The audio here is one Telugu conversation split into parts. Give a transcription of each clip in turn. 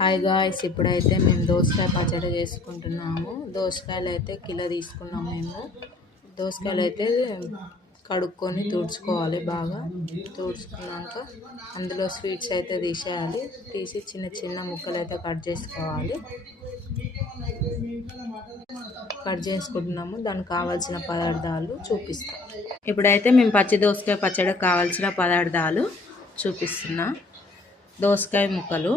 హాయ్ గాయ్స్, ఇప్పుడైతే మేము దోసకాయ పచ్చడి చేసుకుంటున్నాము. దోసకాయలు అయితే కిలో తీసుకున్నాము. మేము దోసకాయలు అయితే కడుక్కొని తుడుచుకోవాలి. బాగా తుడుచుకున్నాక అందులో స్వీట్స్ అయితే తీసేయాలి. తీసి చిన్న చిన్న ముక్కలు అయితే కట్ చేసుకోవాలి. కట్ చేసుకుంటున్నాము. దానికి కావాల్సిన పదార్థాలు చూపిస్తాం. ఇప్పుడైతే మేము పచ్చి దోసకాయ పచ్చడికి కావాల్సిన పదార్థాలు చూపిస్తున్నా. దోసకాయ ముక్కలు,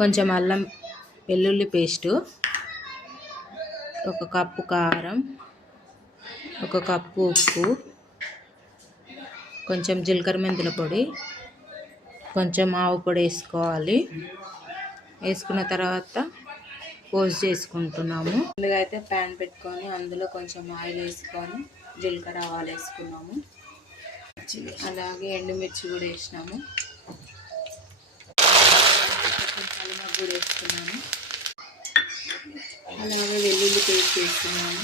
కొంచెం అల్లం వెల్లుల్లి పేస్టు, 1 కప్పు కారం, 1 కప్పు ఉప్పు, కొంచెం జీలకర్ర మెంతుల పొడి, కొంచెం ఆవు పొడి వేసుకోవాలి. వేసుకున్న తర్వాత పోస్ట్ చేసుకుంటున్నాము. ముందుగా అయితే ప్యాన్ పెట్టుకొని అందులో కొంచెం ఆయిల్ వేసుకొని జీలకర్ర ఆవాలు వేసుకున్నాము. అలాగే ఎండుమిర్చి కూడా వేసినాము. కూడా వేసుకున్నాము. అలాగే వెల్లుల్లి పేస్ట్ వేస్తున్నాము.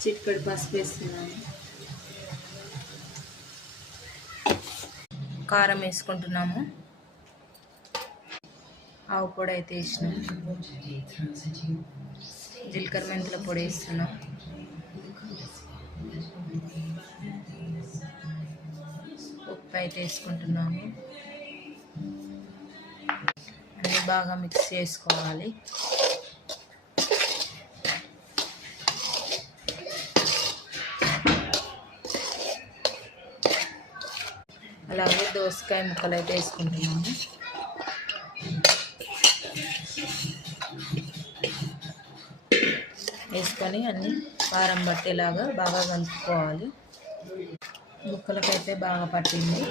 చిటికెడు పసుపు వేస్తున్నాము. కారం వేసుకుంటున్నాము. ఆవు పొడి అయితే వేసినాము. జీలకర్ర మెంతుల పొడి వేస్తున్నాం. ఉప్పు అయితే వేసుకుంటున్నాము. అన్నీ బాగా మిక్స్ చేసుకోవాలి. అలాగే దోసకాయ ముక్కలు అయితే వేసుకుంటున్నాము. వేసుకొని అన్నీ కారం పట్టేలాగా బాగా కలుపుకోవాలి. ముక్కలకైతే బాగా పట్టింది.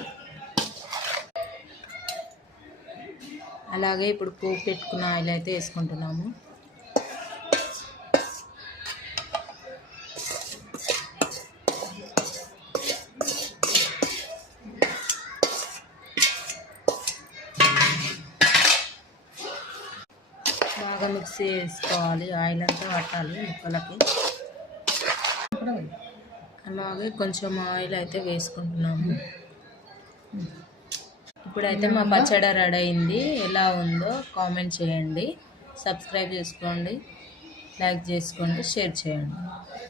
అలాగే ఇప్పుడు పోపు పెట్టుకున్న ఆయిల్ అయితే వేసుకుంటున్నాము. బాగా మిక్స్ చేసుకోవాలి. ఆయిల్ అంతా పట్టాలి ముక్కలకి. అలాగే కొంచెం ఆయిల్ అయితే వేసుకుంటున్నాము. ఇప్పుడైతే మా పచ్చడి రెడీ అయింది. ఎలా ఉందో కామెంట్ చేయండి. సబ్స్క్రైబ్ చేసుకోండి, లైక్ చేసుకోండి, షేర్ చేయండి.